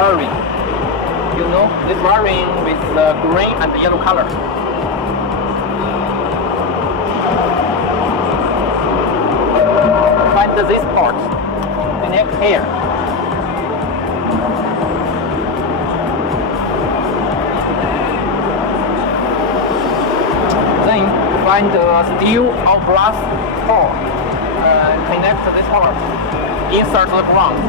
wiring. You know, this wiring with the green and yellow color. Find this part, connect here. Then find the steel or glass port. Connect this part. Insert the ground.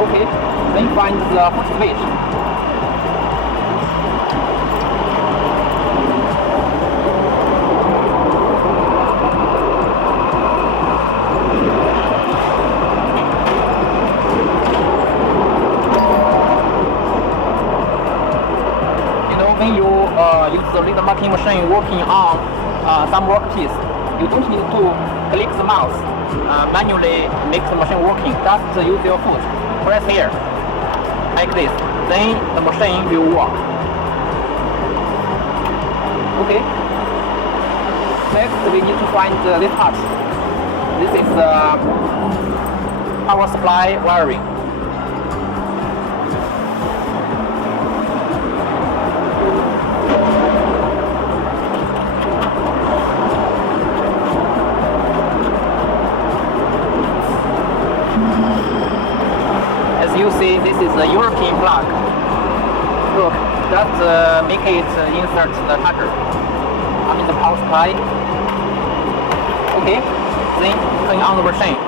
Okay. Then find the foot switch. When you use the laser marking machine working on some workpiece, you don't need to click the mouse manually make the machine working. Just use your foot. Press here, like this. Then the machine will work. Okay. Next, we need to find this part. This is the power supply wiring. You see, this is a European plug. Look, just make it insert the charger. I mean the power supply. Okay, then turn on the machine.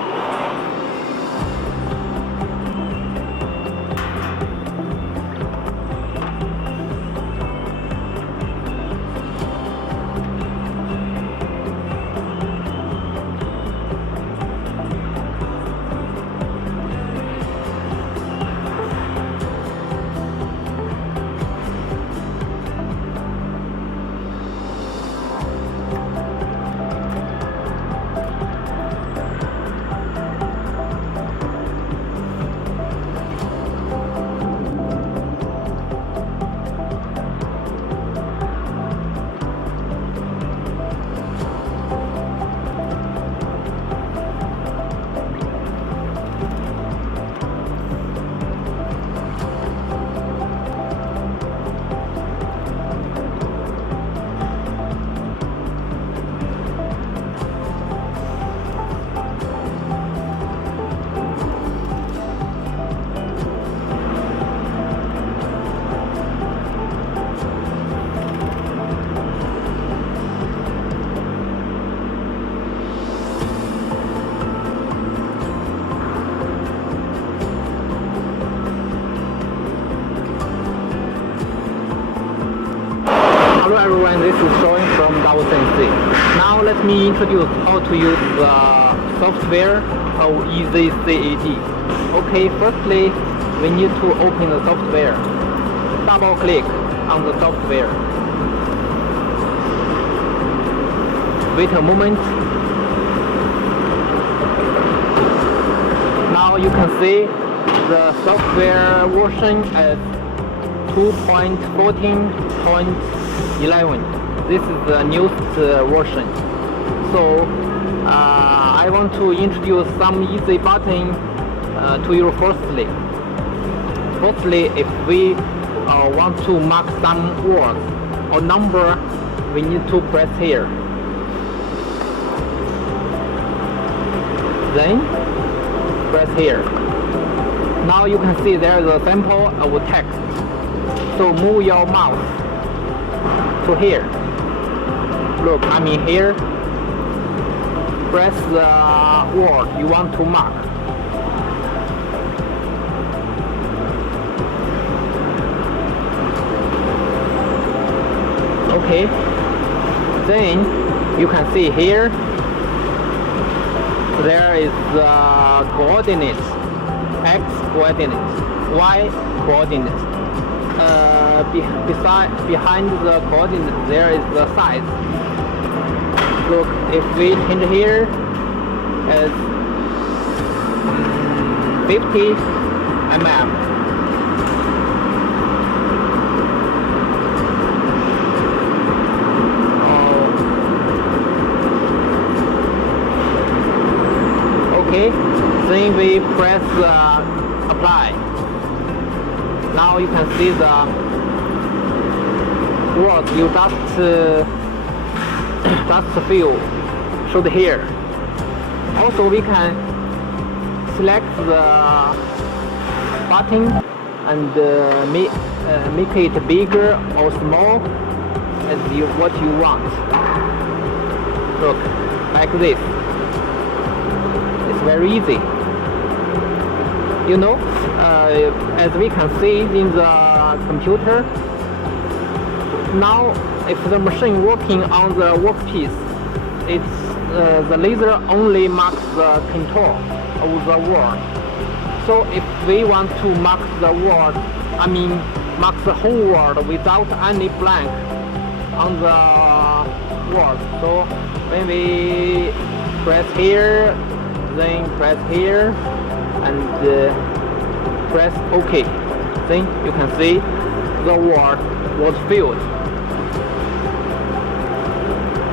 Hello everyone, this is Sean from JCZ. Now let me introduce how to use the software of EZCAD. Okay, firstly we need to open the software. Double click on the software. Wait a moment. Now you can see the software version as 2.14.11. This is the newest version. So I want to introduce some easy button to you firstly. Firstly, if we want to mark some words or number, we need to press here. Then press here. Now you can see there is a sample of text. So move your mouse to here. Look, I mean here. Press the word you want to mark. Okay. Then you can see here there is the coordinates, x coordinates, y coordinates. Behind the coordinates there is the size. Look, if we change here as 50 mm. Okay, then we press apply. you can see the words you just feel showed here. Also, we can select the button and make it bigger or small as what you want. Look, like this. It's very easy. You know, as we can see in the computer, now if the machine working on the workpiece, it's the laser only marks the contour of the word. So if we want to mark the word, mark the whole word without any blank on the word. So when we press here, then press here, and press OK, then you can see the word was filled.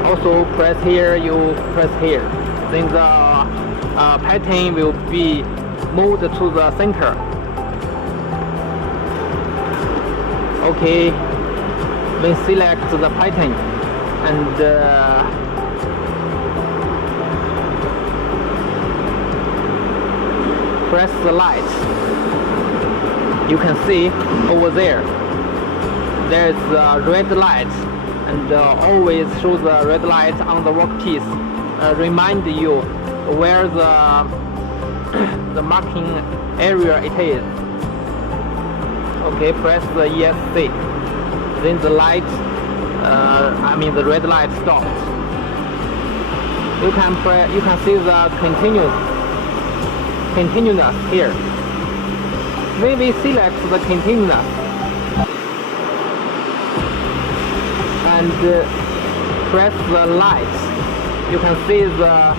Also press here, you press here, then the pattern will be moved to the center. Okay, then select the pattern and press the light. You can see over there is a red light, and always show the red light on the workpiece, remind you where the marking area it is. Okay, press the ESC, then the light, the red light stops. You can see the continuous here. When we select the continuous and press the light, you can see the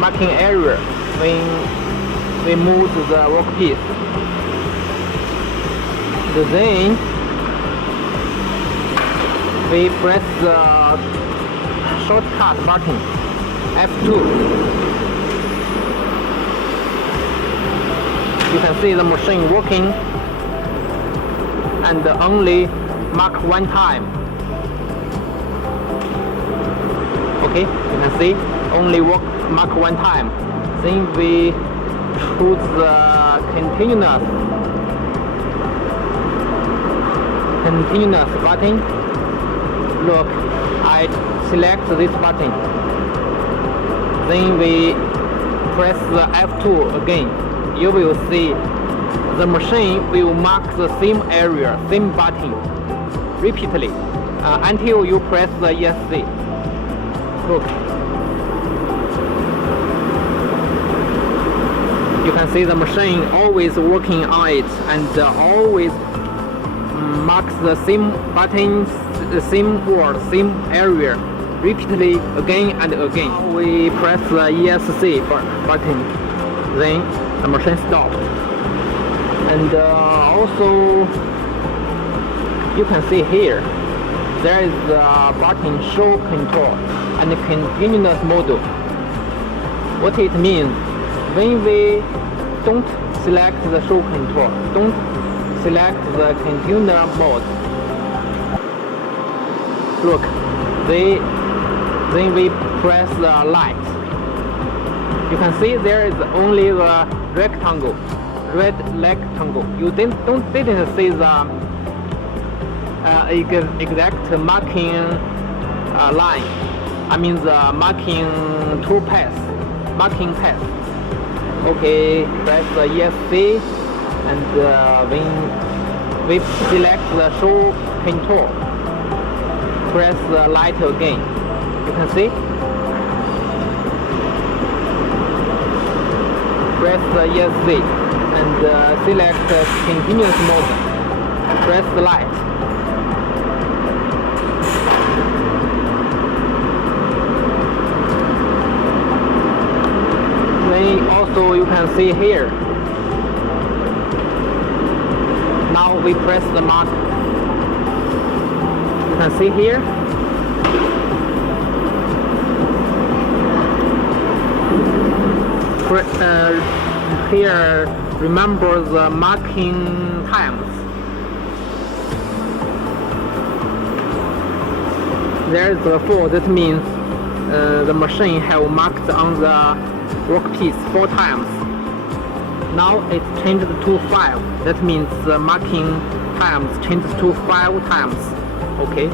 marking area when we move the workpiece. Then we press the shortcut button F2. You can see the machine working and only mark one time. Okay, you can see only mark one time. Then we choose the continuous button. Look, I select this button. Then we press the F2 again. You will see the machine will mark the same area, same button repeatedly until you press the ESC. Look, you can see the machine always working on it and always marks the same buttons, the same word, same area repeatedly again and again. We press the ESC button, then the machine stops. And also you can see here there is a button show control and continuous mode. What it means, when we don't select the show control, don't select the continuous mode, look, then we press the light. You can see there is only the red rectangle. You didn't see the exact marking line. The marking path. Okay, press the ESC, and when we select the show control, press the light again. You can see. Press the ESC and select continuous mode. Press the light. Then also you can see here. Now we press the mark. You can see here. Here remember the marking times. there is a 4. That means the machine have marked on the workpiece 4 times. Now it changed to 5. That means the marking times changes to 5 times. Okay.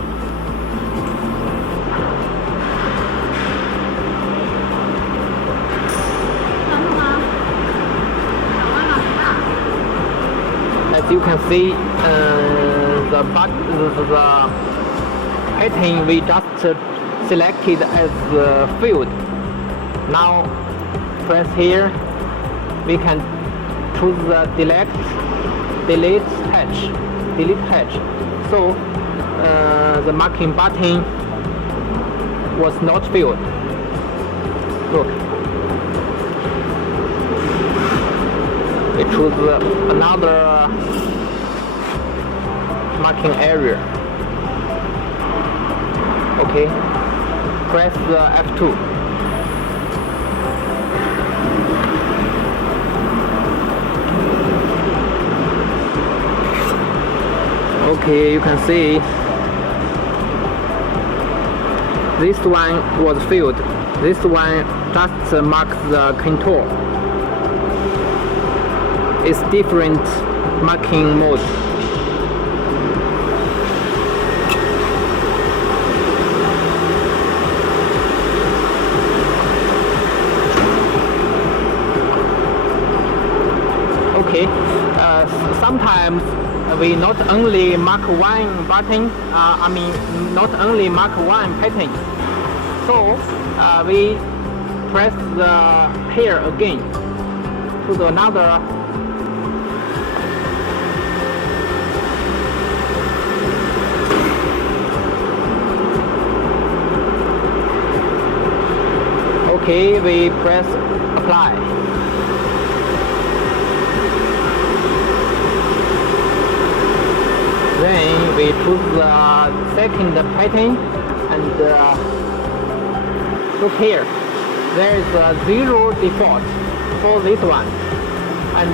As you can see, the pattern we just selected as filled. Now press here. We can choose the delete hatch. So the marking button was not filled. Look, we choose another marking area. Okay, press the F2. Okay, you can see this one was filled. This one just marks the contour. It's different marking mode. Okay, sometimes we not only mark one button, not only mark one pattern. So we press the here again to another. Okay, we press apply. Then we choose the second pattern and look here. There is a 0 default for this one, and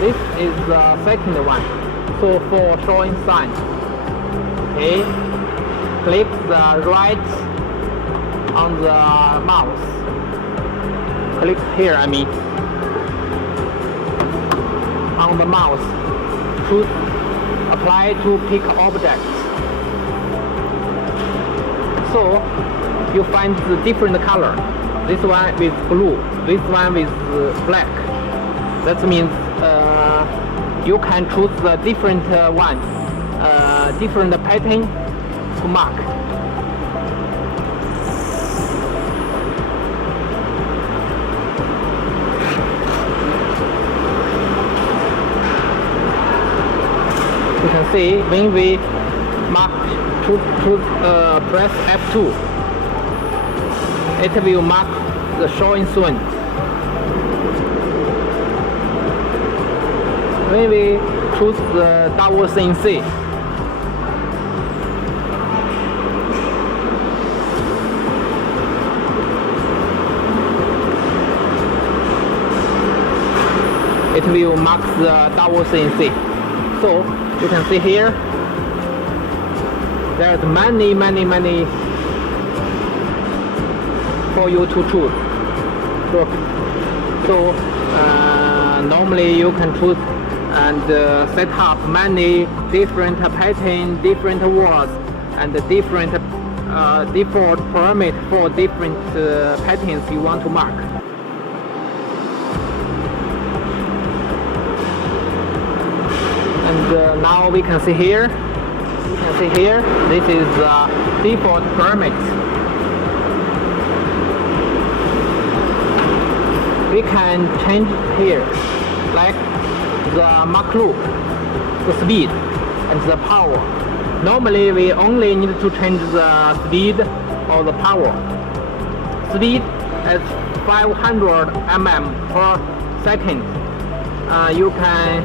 this is the second one. So for showing sign, okay, click the right on the mouse. Click here, on the mouse. Choose apply to pick object. So you find the different color. This one with blue, this one with black. That means you can choose the different one, different pattern to mark. You can see when we mark press F2, it will mark the showing soon. When we choose the double CNC, it will mark the double CNC. So you can see here, there's many for you to choose. Look, so normally you can choose and set up many different patterns, different words, and different default parameters for different patterns you want to mark. And now we can see here. This is default parameter. We can change here, like the mark loop, the speed, and the power. Normally we only need to change the speed or the power. Speed is 500 mm per second. You can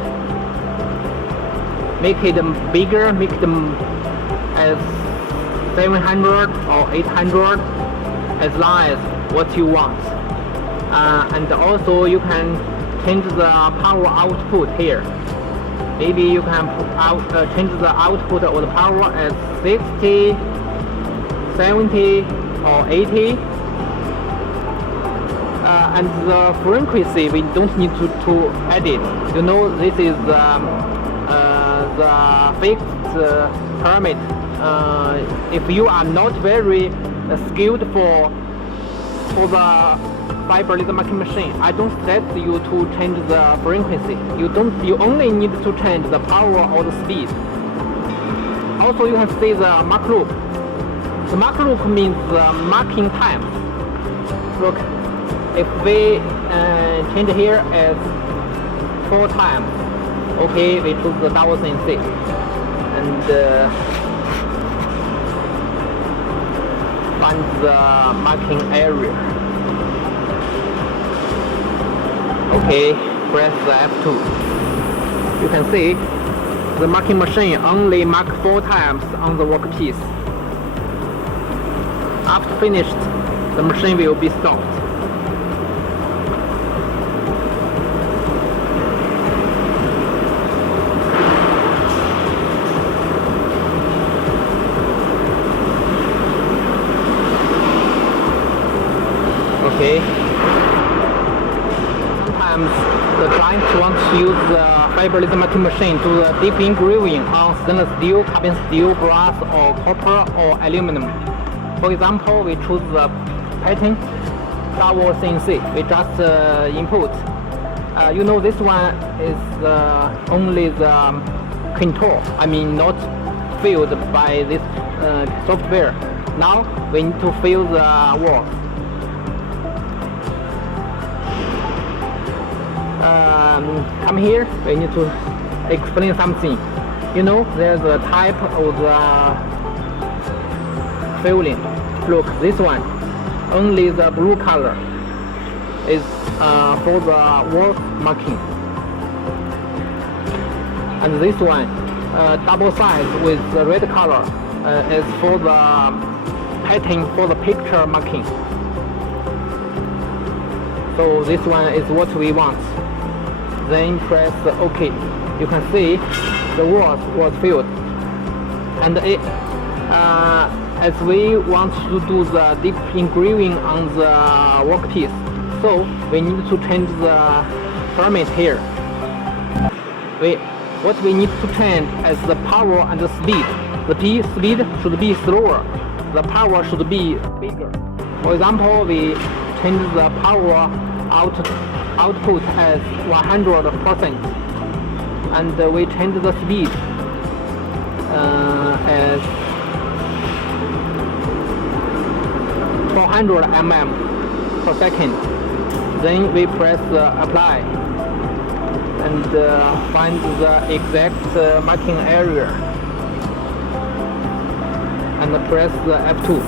make it bigger, make them as 700 or 800, as long as what you want. And also you can change the power output here. Maybe you can change the output or the power as 60, 70 or 80. And the frequency we don't need to edit. You know, this is the fixed parameter. If you are not very skilled for the fiber laser marking machine, I don't suggest you to change the frequency. You only need to change the power or the speed. Also, you can see the mark loop. The mark loop means the marking time. Look, if we change here as 4 times, okay, we choose the double CNC and find the marking area. Okay, press the F2. You can see the marking machine only mark 4 times on the workpiece. After finished, the machine will be stopped. Okay. Sometimes the client wants to use the fiber laser marking machine to do the deep engraving on stainless steel, carbon steel, brass, or copper or aluminum. For example, we choose the pattern double CNC. We just input. You know, this one is only the control. I mean, not filled by this software. Now we need to fill the walls. Come here, we need to explain something. You know, there's a type of the filling. Look, this one, only the blue color is for the wall marking. And this one, double size with the red color, is for the pattern for the picture marking. So this one is what we want. Then press OK. You can see the walls was filled, and as we want to do the deep engraving on the workpiece, so we need to change the parameter here. What we need to change is the power and the speed. The speed should be slower, the power should be bigger. For example, we change the power output as 100%, and we change the speed as 400 mm per second. Then we press apply and find the exact marking area and press the F2.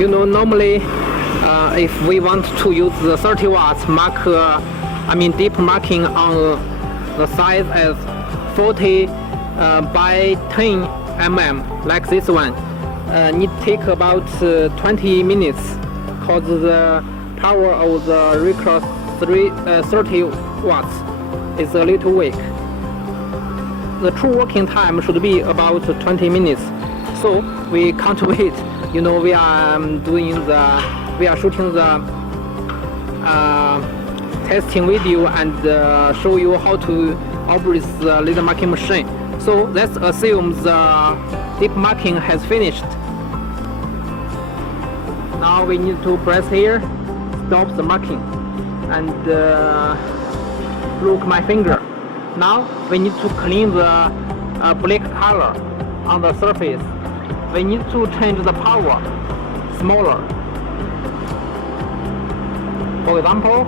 You know, normally if we want to use the 30 watts deep marking on the size as 40 by 10 mm, like this one, need take about 20 minutes, cause the power of the Raycus 30 watts is a little weak. The true working time should be about 20 minutes, so we can't wait. You know, we are shooting the testing video and show you how to operate the laser marking machine. So let's assume the deep marking has finished. Now we need to press here, stop the marking, and look my finger. Now we need to clean the black color on the surface. We need to change the power smaller. For example,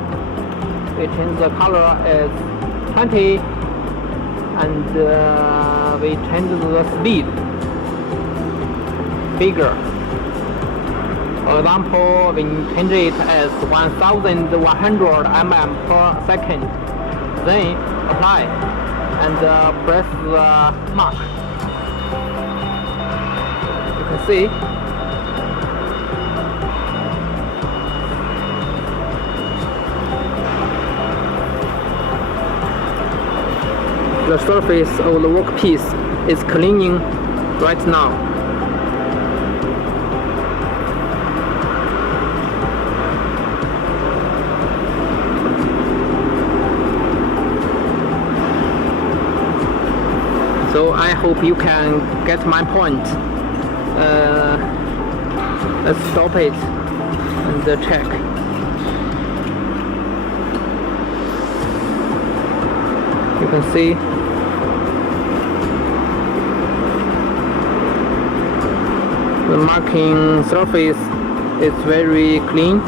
we change the color as 20, and we change the speed bigger. For example, we change it as 1100 mm per second. Then apply and press the mark. see, the surface of the workpiece is cleaning right now. So I hope you can get my point. Let's stop it and check. You can see the marking surface is very clean.